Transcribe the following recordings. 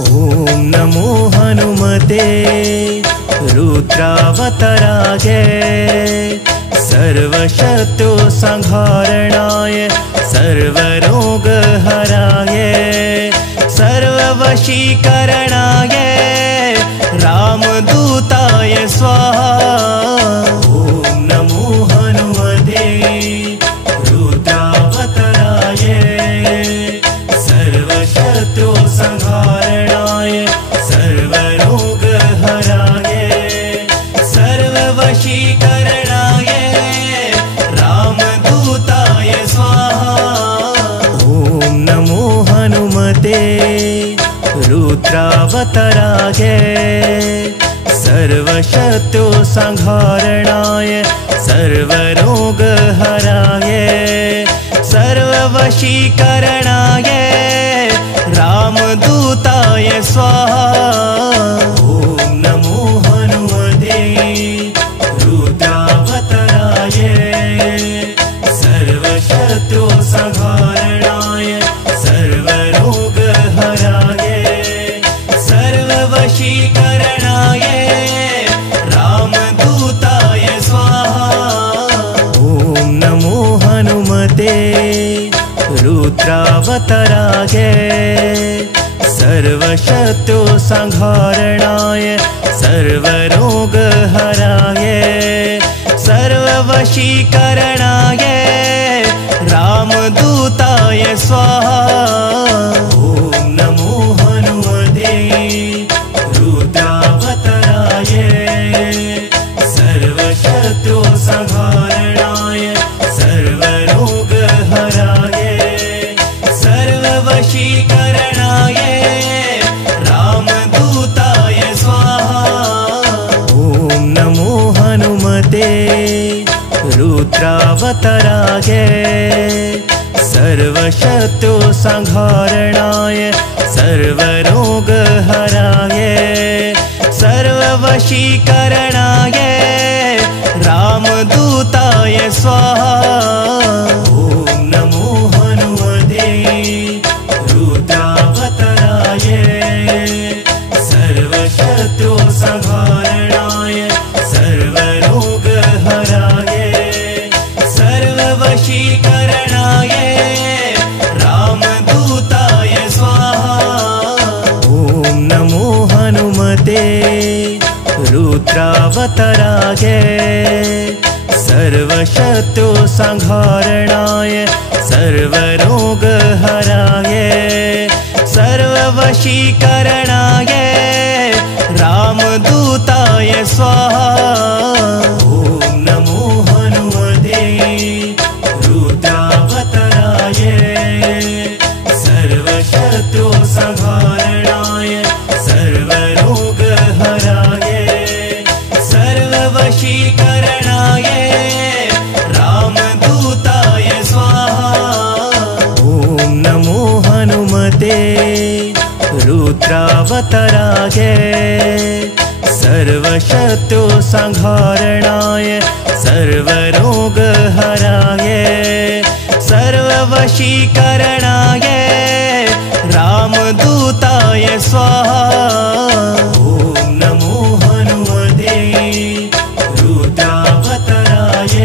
ॐ नमो हनुमते रुद्रावताराय सर्वशत्रु संहारणाय सर्वरोगहराय सर्ववशीकरणाय रामदूताय स्वाहा। ॐ नमो हनुमते रुद्रावताराय सर्वशत्रु संहारणाय सर्वरोगहराय सर्ववशीकरणाय रामदूताय स्वाहा। ॐ नमो हनुमते रुद्रावताराय सर्वशत्रु संहारणाय सर्वरोगहराय सर्ववशीकरणाय रामदूताय स्वाहा। ॐ नमो हनुमते रुद्रावताराय सर्वशत्रु संहारणाय सर्वरोगहराय सर्ववशीकरणाय रामदूताय स्वाहा। ॐ नमो हनुमते रुद्रावताराय सर्वशत्रु संहारणाय सर्वरोगहराय सर्ववशीकरणाय रामदूताय स्वाहा। ॐ नमो हनुमते रुद्रावताराय सर्वशत्रु संहारणाय सर्वरोगहराय सर्ववशीकरणाय रामदूताय स्वाहा। ॐ नमो हनुमते रुद्रावताराय सर्वशत्रु संहारणाय सर्वरोगहराय सर्ववशीकरणाय रामदूताय स्वाहा। ॐ नमो हनुमते रुद्रावताराय सर्वशत्रु संहारणाय सर्वरोगहराय सर्ववशीकरणाय रामदूताय स्वाहा। ॐ नमो हनुमते रुद्रावताराय सर्वशत्रु संहारणाय सर्वरोगहराय सर्ववशीकरणाय रामदूताय स्वाहा। ॐ नमो हनुमते रुद्रावताराय सर्वशत्रु संहारणाय सर्वरोगहराय सर्ववशीकरणाय रामदूताय स्वाहा। ॐ नमो हनुमते रुद्रावताराय सर्वशत्रु संहारणाय सर्वरोगहराय सर्ववशीकरणाय रामदूताय स्वाहा। ॐ नमो हनुमते रुद्रावताराय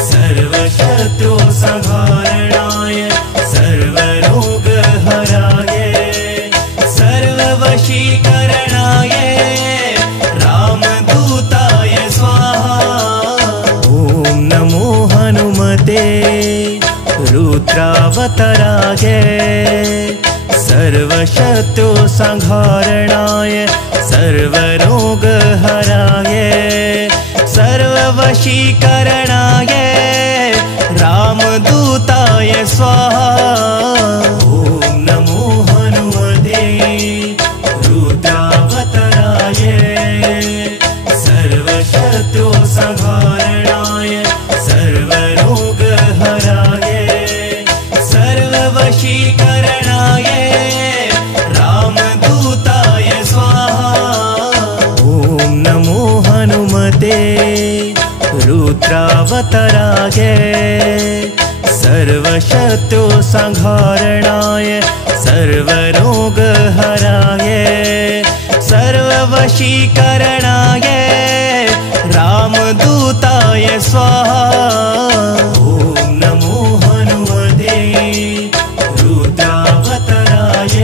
सर्वशत्रु संहारणाय सर्वरोगहराय सर्ववशीकरणाय रामदूताय स्वाहा। ॐ नमो हनुमते रुद्रावताराय सर्वशत्रु संहारणाय सर्वरोगहराय सर्ववशीकरणाय रामदूताय स्वाहा। ॐ नमो हनुमते रुद्रावताराय सर्वशत्रु संहारणाय सर्वरोगहराय सर्ववशीकरणाय रामदूताय स्वाहा। ॐ नमो हनुमते रुद्रावताराय सर्वशत्रु संहारणाय सर्वरोगहराय सर्ववशीकरणाय रामदूताय स्वाहा। ॐ नमो हनुमते रुद्रावताराय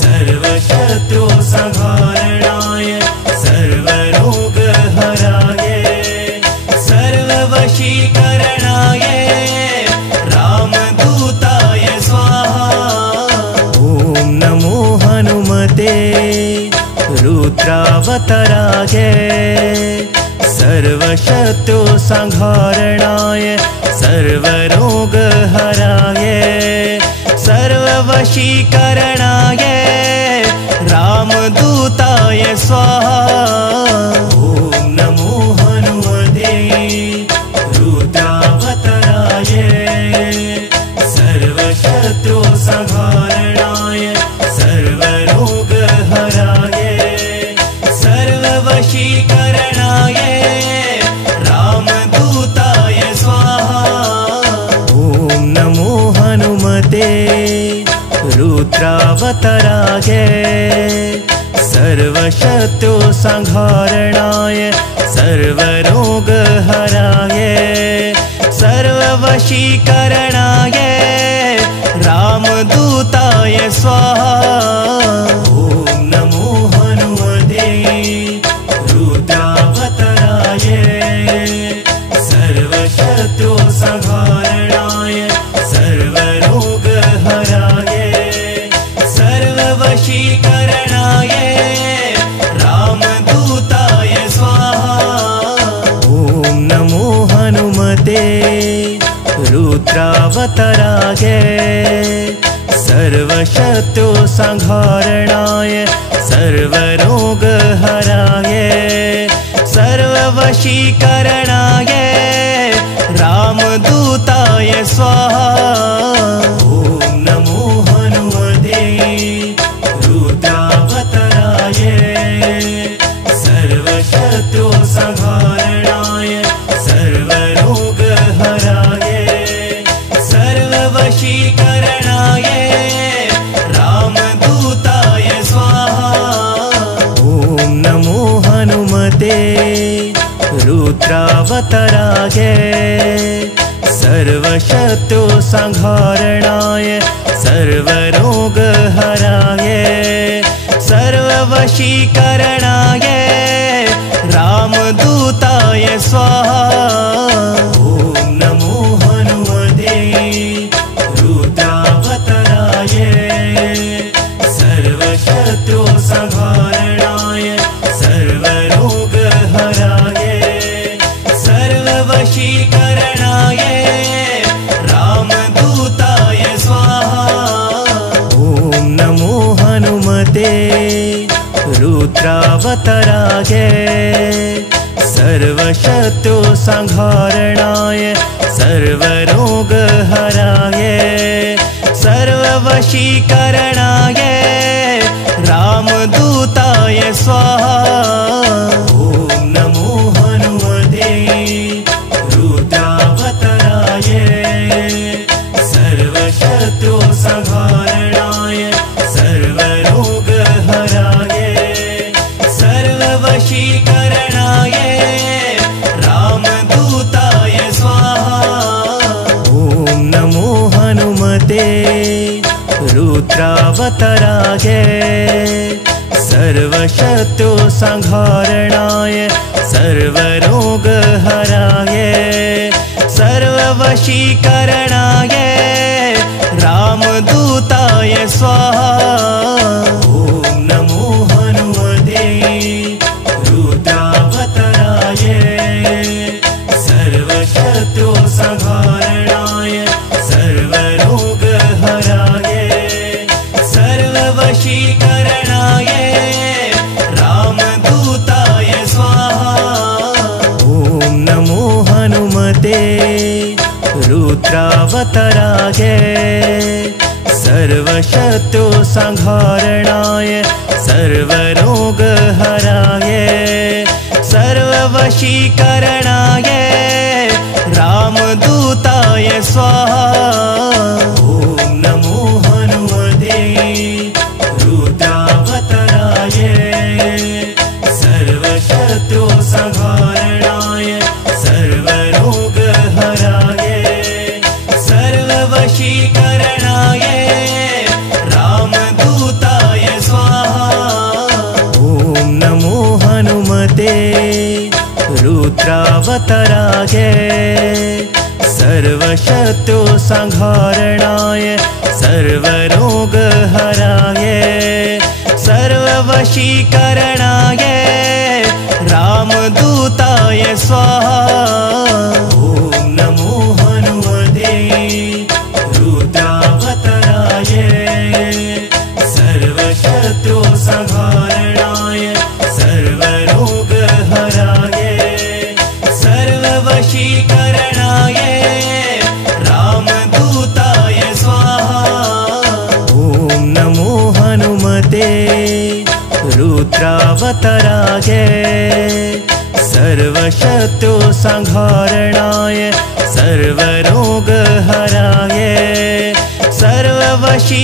सर्वशत्रुसंहारणाय सर्वरोगहराय सर्ववशीकरणाय रामदूताय स्वाहा। ॐ नमो हनुमते रुद्रावताराय सर्वशत्रुसंहारणाय सर्वरोगहराय सर्ववशीकरणाय रामदूताय स्वाहा। ॐ नमो हनुमते रुद्रावताराय सर्वशत्रुसंहारणाय सर्वरोगहराय सर्ववशीकरणाय रामदूताय स्वाहा। ॐ नमो हनुमते रुद्रावताराय सर्वशत्रुसंहारणाय सर्वरोगहराय सर्ववशीकरणाय रामदूताय स्वाहा। ॐ नमो हनुमते रुद्रावताराय सर्वशत्रुसंहारणाय सर्वरोगहराय सर्ववशीकरणाय रामदूताय स्वाहा। ॐ नमो हनुमते रुद्रावताराय सर्वशत्रुसंहारणाय सर्वरोगहराय सर्ववशीकरणाय रामदूताय स्वाहा। ॐ नमो हनुमते रुद्रावताराय सर्वशत्रुसंहारणाय सर्वरोगहराय सर्ववशीकरणाय रामदूताय स्वाहा। ॐ नमो हनुमते रुद्रावताराय सर्वशत्रुसंहारणाय सर्वरोगहराय सर्ववशीकरणाय रामदूताय स्वाहा। ॐ नमो हनुमते रुद्रावताराय सर्वशत्रुसंहारणाय सर्वरोगहराय सर्ववशीकरणाय रामदूताय स्वाहा। ॐ नमो हनुमते रुद्रावताराय सर्वशत्रुसंहारणाय सर्वरोगहराय सर्ववशीकरणाय रामदूताय स्वाहा। ॐ नमो हनुमते रुद्रावताराय सर्वशत्रुसंहारणाय सर्वरोगहराय सर्ववशीकरणाय रामदूताय स्वाहा। ॐ नमो हनुमते रुद्रावताराय सर्वशत्रुसंहारणाय सर्वरोगहराय सर्ववशीकरणाय रामदूताय स्वाहा। ॐ नमो हनुमते रुद्रावताराय सर्वशत्रुसंहारणाय सर्वरोगहराय सर्ववशीकरणाय रामदूताय स्वाहा। ॐ नमो हनुमते रुद्रावताराय सर्वशत्रुसंहारणाय सर्वरोगहराय सर्ववशीकरणाय रामदूताय स्वाहा। ॐ नमो हनुमते रुद्रावताराय रुद्रावतराय सर्वशत्रु संहारणाय सर्वरोगहराय सर्ववशीकरणाय रामदूताय स्वाहा। ॐ नमो हनुमते रुद्रावतराय सर्वशत्रु संहारणाय सर्वरोगहराय सर्ववशीकरणाय रामदूताय स्वाहा। ॐ नमो हनुमते रुद्रावतराय सर्वशत्रु संहारणाय सर्वरोगहराय सर्ववशीकरणाय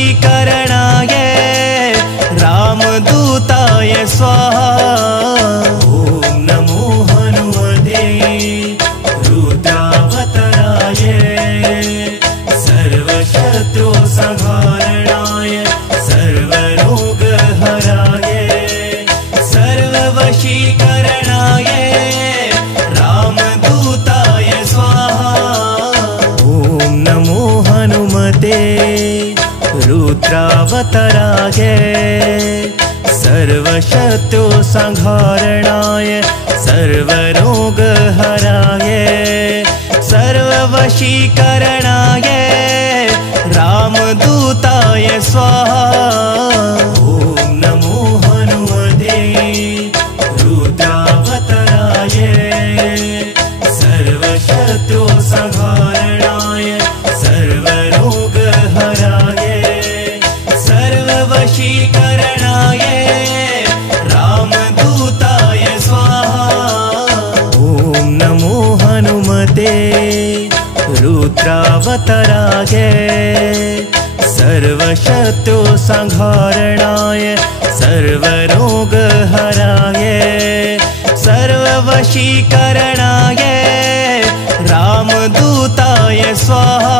रामदूताय स्वाहा। ॐ नमो हनुमते रुद्रावतराय सर्वशत्रु संहारणाय सर्वरोगहराय सर्ववशीकरणाय रामदूताय स्वाहा। ॐ नमो हनुमते रुद्रावतराय सर्वशत्रु संहारणाय सर्वरोगहराय सर्ववशीकरणाय रामदूताय स्वाहा। ॐ नमो हनुमते रुद्रावतराय सर्वशत्रु संहारणाय सर्वरोगहराय सर्ववशीकरणाय रामदूताय स्वाहा। ॐ नमो हनुमते रुद्रावतराय सर्वशत्रु संहारणाय सर्वरोगहराय सर्ववशीकरणाय रामदूताय स्वाहा।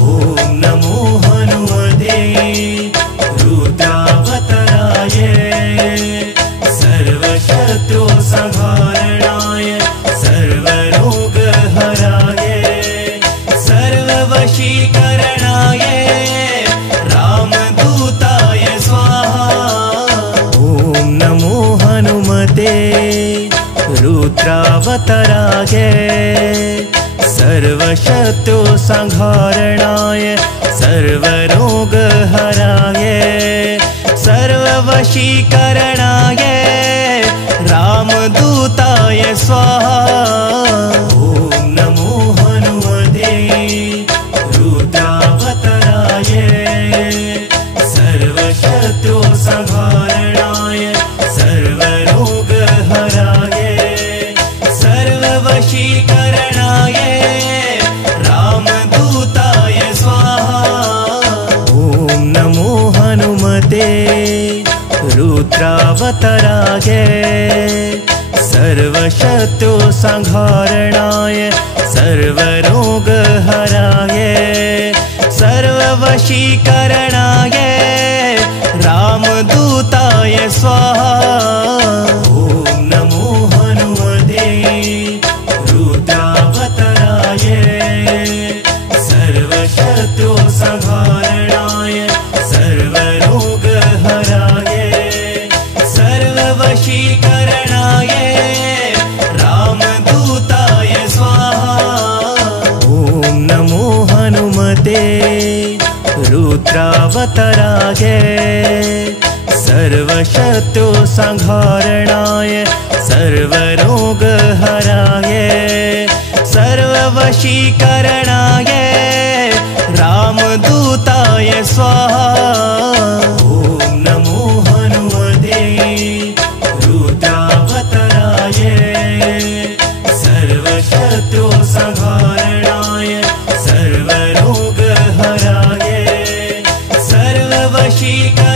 ॐ नमो हनुमते रुद्रावतराय सर्वशत्रु संहारणाय सर्वरोगहराय सर्ववशीकरणाय रामदूताय स्वाहा। ॐ नमो हनुमते रुद्रावतराय सर्वशत्रु संहारणाय सर्वरोगहराय सर्ववशीकरणाय रामदूताय स्वाहा। ॐ नमो हनुमते रुद्रावतराय सर्वशत्रु संहारणाय सर्वरोगहराय सर्ववशीकरणाय रामदूताय स्वाहा। ॐ नमो हनुमते रुद्रावतराय सर्वशत्रु संहारणाय सर्वरोगहराय सर्ववशीकरणाय रामदूताय स्वाहा। ॐ नमो हनुमते रुद्रावतराय सर्वशत्रु संहारणाय सर्वरोगहराय सर्ववशीकरणाय रामदूताय स्वाहा। ॐ नमो हनुमते रुद्रावतराय सर्वशत्रु संहारणाय सर्वरोगहराय सर्ववशीकरणाय रामदूताय स्वाहा। ॐ नमो हनुमते रुद्रावतराय सर्वशत्रु संहारणाय सर्वरोगहराय सर्ववशीकरणाय